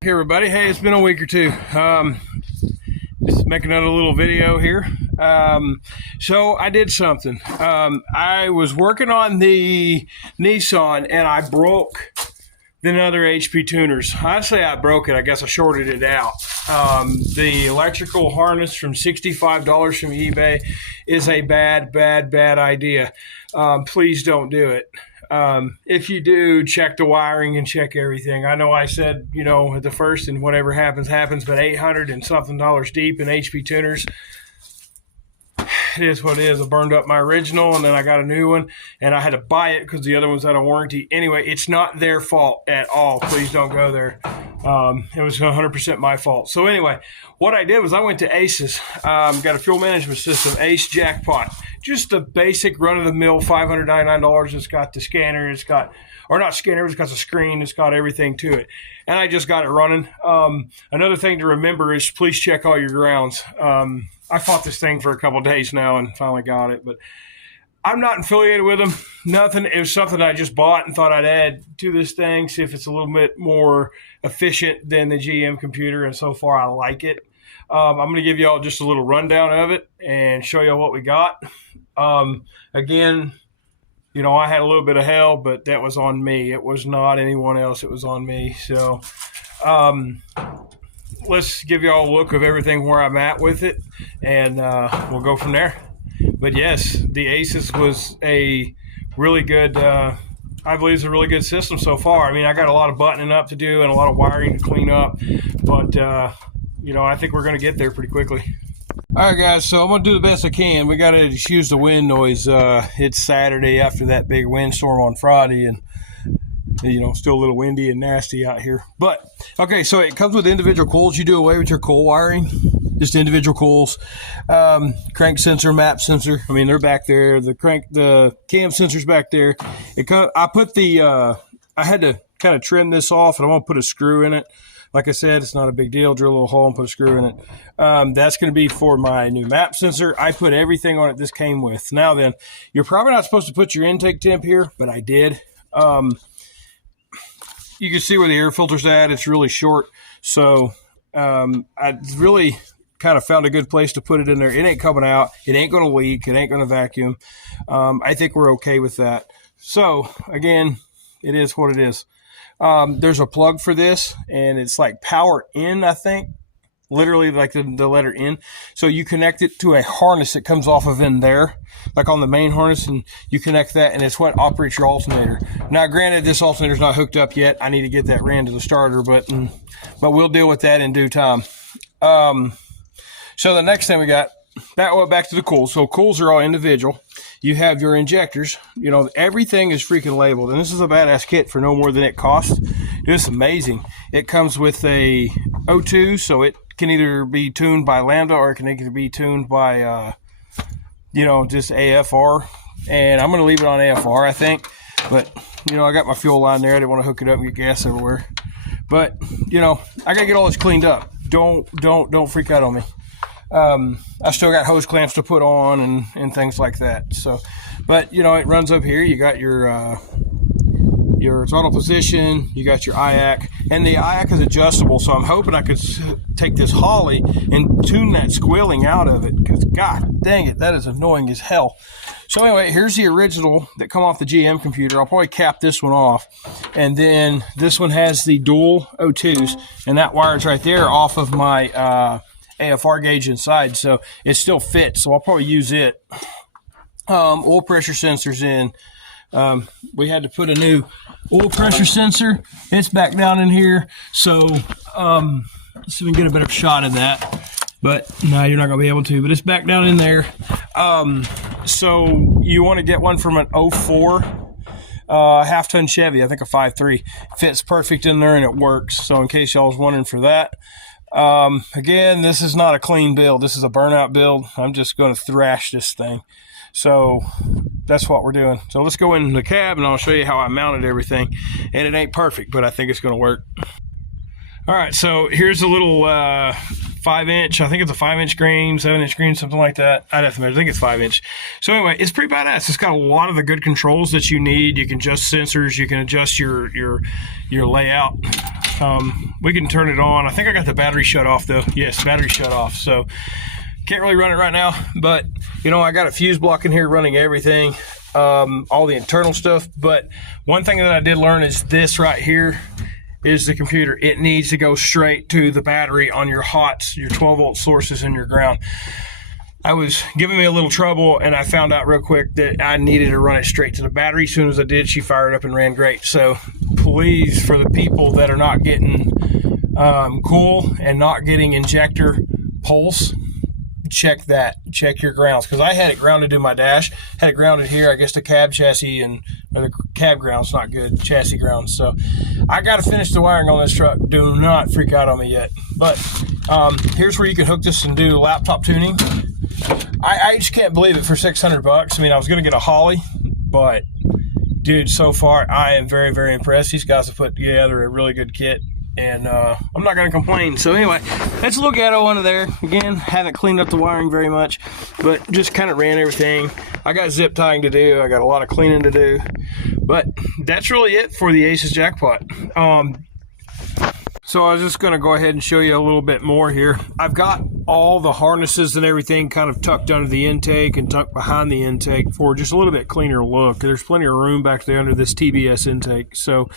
Hey everybody, hey, it's been a week or two. Just making another little video here. So I did something. I was working on the Nissan and I broke the other HP tuners. I say I broke it. I guess I shorted it out. The electrical harness from $65 from eBay is a bad idea. Please don't do it. If you do, check the wiring and check everything. I know I said, at the first and whatever happens, but $800 and something deep in HP tuners. It is what it is. I burned up my original and then I got a new one and I had to buy it because the other one's out of warranty. Anyway, it's not their fault at all. Please don't go there. It was 100% my fault. So anyway, what I did was I went to Ace's, got a fuel management system, Ace Jackpot. Just the basic run-of-the-mill $599. It's got the scanner. It's got the screen. It's got everything to it. And I just got it running. Another thing to remember is please check all your grounds. I fought this thing for a couple of days now and finally got it. But I'm not affiliated with them. Nothing. It was something I just bought and thought I'd add to this thing, see if it's a little bit more efficient than the GM computer. And so far, I like it. I'm going to give you all just a little rundown of it and show you what we got. Again, I had a little bit of hell, but that was on me. It was not anyone else. It was on me. So let's give you all a look of everything where I'm at with it, and we'll go from there. But yes, the Aces was a really good, I believe it's a really good system so far. I mean, I got a lot of buttoning up to do and a lot of wiring to clean up, but I think we're going to get there pretty quickly. All right, guys, so I'm going to do the best I can. We got to excuse the wind noise. It's Saturday after that big windstorm on Friday, and still a little windy and nasty out here. But, okay, so it comes with individual coils. You do away with your coil wiring, just individual coils. Crank sensor, map sensor. I mean, they're back there. The cam sensor's back there. I had to kind of trim this off, and I'm going to put a screw in it. Like I said, it's not a big deal. Drill a little hole and put a screw in it. That's going to be for my new map sensor. I put everything on it this came with. Now then, you're probably not supposed to put your intake temp here, but I did. You can see where the air filter's at. It's really short. So I really kind of found a good place to put it in there. It ain't coming out. It ain't going to leak. It ain't going to vacuum. I think we're okay with that. So, again, it is what it is. There's a plug for this, and it's like power in, I think. Literally like the letter N. So you connect it to a harness that comes off of in there, like on the main harness, and you connect that, and it's what operates your alternator. Now, granted, this alternator's not hooked up yet. I need to get that ran to the starter, but we'll deal with that in due time. So the next thing we got, back to the coils. So coils are all individual. You have your injectors. Everything is freaking labeled, and this is a badass kit for no more than it costs. It's amazing. It comes with a O2, so it can either be tuned by Lambda or it can either be tuned by, just AFR. And I'm going to leave it on AFR, I think. But, I got my fuel line there. I didn't want to hook it up and get gas everywhere. But, I got to get all this cleaned up. Don't freak out on me. I still got hose clamps to put on and things like that. So, but it runs up here. You got your throttle position. You got your IAC, and the IAC is adjustable. So I'm hoping I could take this Holly and tune that squealing out of it. Because God dang it, that is annoying as hell. So anyway, here's the original that come off the GM computer. I'll probably cap this one off, and then this one has the dual O2s, and that wire's right there off of my AFR gauge inside, so it still fits, so I'll probably use it. Oil pressure sensors in. We had to put a new oil pressure sensor. It's back down in here, so let's see if we can get a better shot of that. But no, you're not going to be able to, but it's back down in there. So you want to get one from an 04 half-ton Chevy, I think a 5.3. Fits perfect in there and it works, so in case y'all was wondering for that. Again, this is not a clean build. This is a burnout build. I'm just going to thrash this thing. So that's what we're doing. So let's go in the cab and I'll show you how I mounted everything. And it ain't perfect, but I think it's going to work. All right, so here's a little 5-inch. I think it's a 5-inch screen, 7-inch screen, something like that. I'd have to measure. I think it's 5-inch. So anyway, it's pretty badass. It's got a lot of the good controls that you need. You can adjust sensors. You can adjust your layout. We can turn it on. I think I got the battery shut off though. Yes, battery shut off. So can't really run it right now, but you know, I got a fuse block in here running everything, all the internal stuff. But one thing that I did learn is this right here is the computer. It needs to go straight to the battery on your hots, your 12 volt sources, and your ground. I was giving me a little trouble, and I found out real quick that I needed to run it straight to the battery. As soon as I did, she fired up and ran great. So please, for the people that are not getting cool and not getting injector pulse, check that. Check your grounds, because I had it grounded to my dash, had it grounded here, I guess the cab chassis, and or the cab ground's not good, chassis ground. So I got to finish the wiring on this truck. Do not freak out on me yet. But here's where you can hook this and do laptop tuning. I just can't believe it for $600. I mean, I was going to get a Holly, but dude, so far I am very, very impressed. These guys have put together a really good kit, and I'm not going to complain. So anyway, that's a little ghetto under there. Again, haven't cleaned up the wiring very much, but just kind of ran everything. I got zip tying to do. I got a lot of cleaning to do, but that's really it for the Aces Jackpot. So I was just going to go ahead and show you a little bit more here. I've got all the harnesses and everything kind of tucked under the intake and tucked behind the intake for just a little bit cleaner look. There's plenty of room back there under this TBS intake. So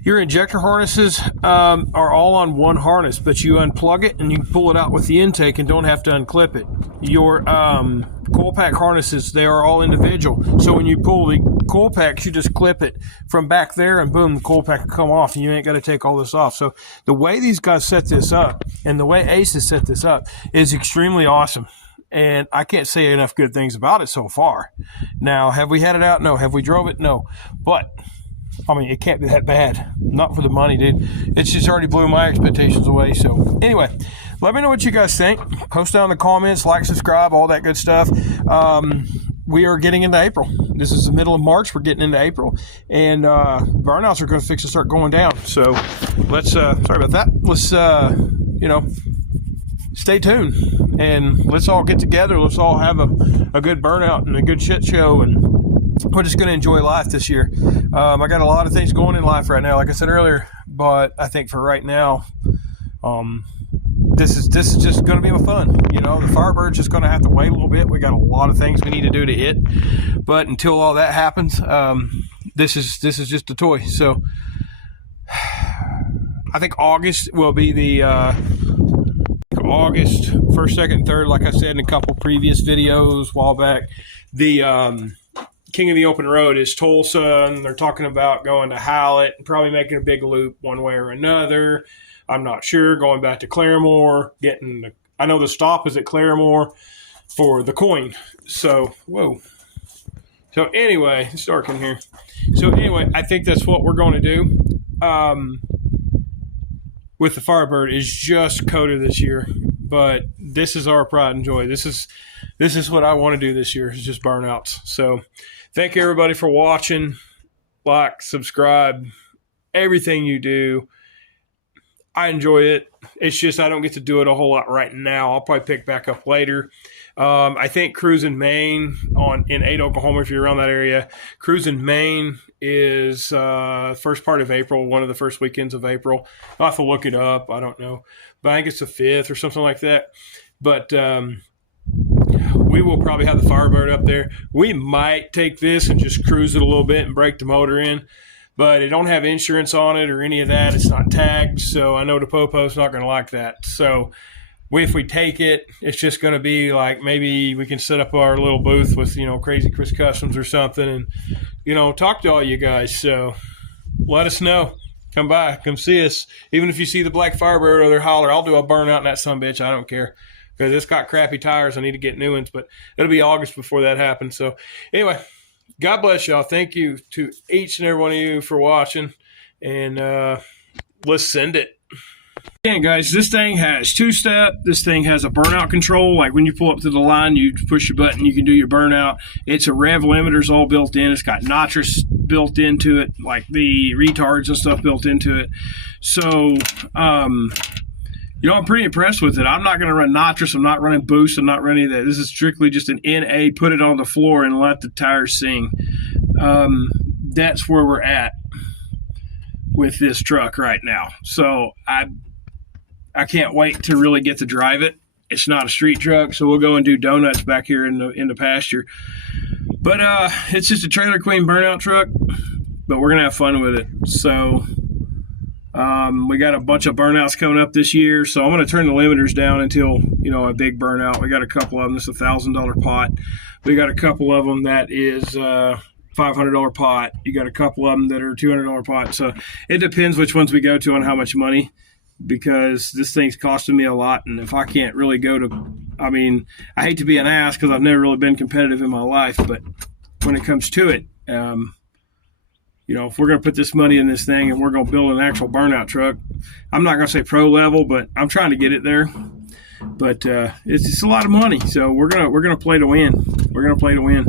your injector harnesses are all on one harness, but you unplug it and you pull it out with the intake and don't have to unclip it. Your coil pack harnesses, they are all individual. So when you pull the coil packs, you just clip it from back there and boom, the coil pack will come off and you ain't got to take all this off. So the way these guys set this up and the way Aces set this up is extremely awesome. And I can't say enough good things about it so far. Now, have we had it out? No. Have we drove it? No. But I mean, it can't be that bad. Not for the money, dude. It's just already blew my expectations away. So anyway, let me know what you guys think. Post down in the comments, like, subscribe, all that good stuff. We are getting into April. This is the middle of March. We're getting into April. And burnouts are going to fix to start going down. So let's, sorry about that. Let's, you know, stay tuned. And let's all get together. Let's all have a good burnout and a good shit show. And we're just going to enjoy life this year. I got a lot of things going in life right now, like I said earlier, but I think for right now, this is just going to be fun. You know, the Firebird's just going to have to wait a little bit. We got a lot of things we need to do to it, but until all that happens, this is just a toy. So I think August will be the August 1st, 2nd, 3rd, like I said in a couple previous videos a while back. The King of the Open Road is Tulsa, and they're talking about going to Hallett and probably making a big loop one way or another. I'm not sure. Going back to Claremore, I know the stop is at Claremore for the coin. So, whoa. So anyway, it's dark in here. So anyway, I think that's what we're going to do with the Firebird is just Coda this year. But this is our pride and joy. This is what I want to do this year, is just burnouts. So thank you, everybody, for watching. Like, subscribe, everything you do. I enjoy it. It's just I don't get to do it a whole lot right now. I'll probably pick back up later. I think Cruising Maine in Ada, Oklahoma, if you're around that area. Cruising Maine is first part of April, one of the first weekends of April. I'll have to look it up. I don't know. But I think it's the 5th or something like that. But we will probably have the Firebird up there. We might take this and just cruise it a little bit and break the motor in. But it don't have insurance on it or any of that. It's not tagged. So I know the Popo's not going to like that. So if we take it, it's just going to be like maybe we can set up our little booth with, you know, Crazy Chris Customs or something and, you know, talk to all you guys. So let us know. Come by. Come see us. Even if you see the black Firebird or their holler, I'll do a burnout in that sumbitch. I don't care. Because it's got crappy tires. I need to get new ones. But it'll be August before that happens. So anyway, God bless y'all. Thank you to each and every one of you for watching. And let's send it. Again, guys, this thing has two-step. This thing has a burnout control. Like when you pull up to the line, you push your button, you can do your burnout. It's a rev limiter's all built in. It's got nitrous built into it, like the retards and stuff built into it. So, you know, I'm pretty impressed with it. I'm not going to run nitrous. I'm not running boost. I'm not running any of that. This is strictly just an NA, put it on the floor and let the tires sing. That's where we're at. with this truck right now. So I can't wait to really get to drive it. It's not a street truck, so we'll go and do donuts back here in the pasture. But it's just a Trailer Queen burnout truck, but we're gonna have fun with it. So we got a bunch of burnouts coming up this year, so I'm gonna turn the limiters down until a big burnout. We got a couple of them. It's $1,000 pot. We got a couple of them that is $500 pot. You got a couple of them that are $200 pot. So it depends which ones we go to and how much money, because this thing's costing me a lot. And if I can't really go to, I hate to be an ass because I've never really been competitive in my life, but when it comes to it, if we're going to put this money in this thing and we're going to build an actual burnout truck, I'm not going to say pro level, but I'm trying to get it there. But it's a lot of money, so we're gonna play to win. We're gonna play to win.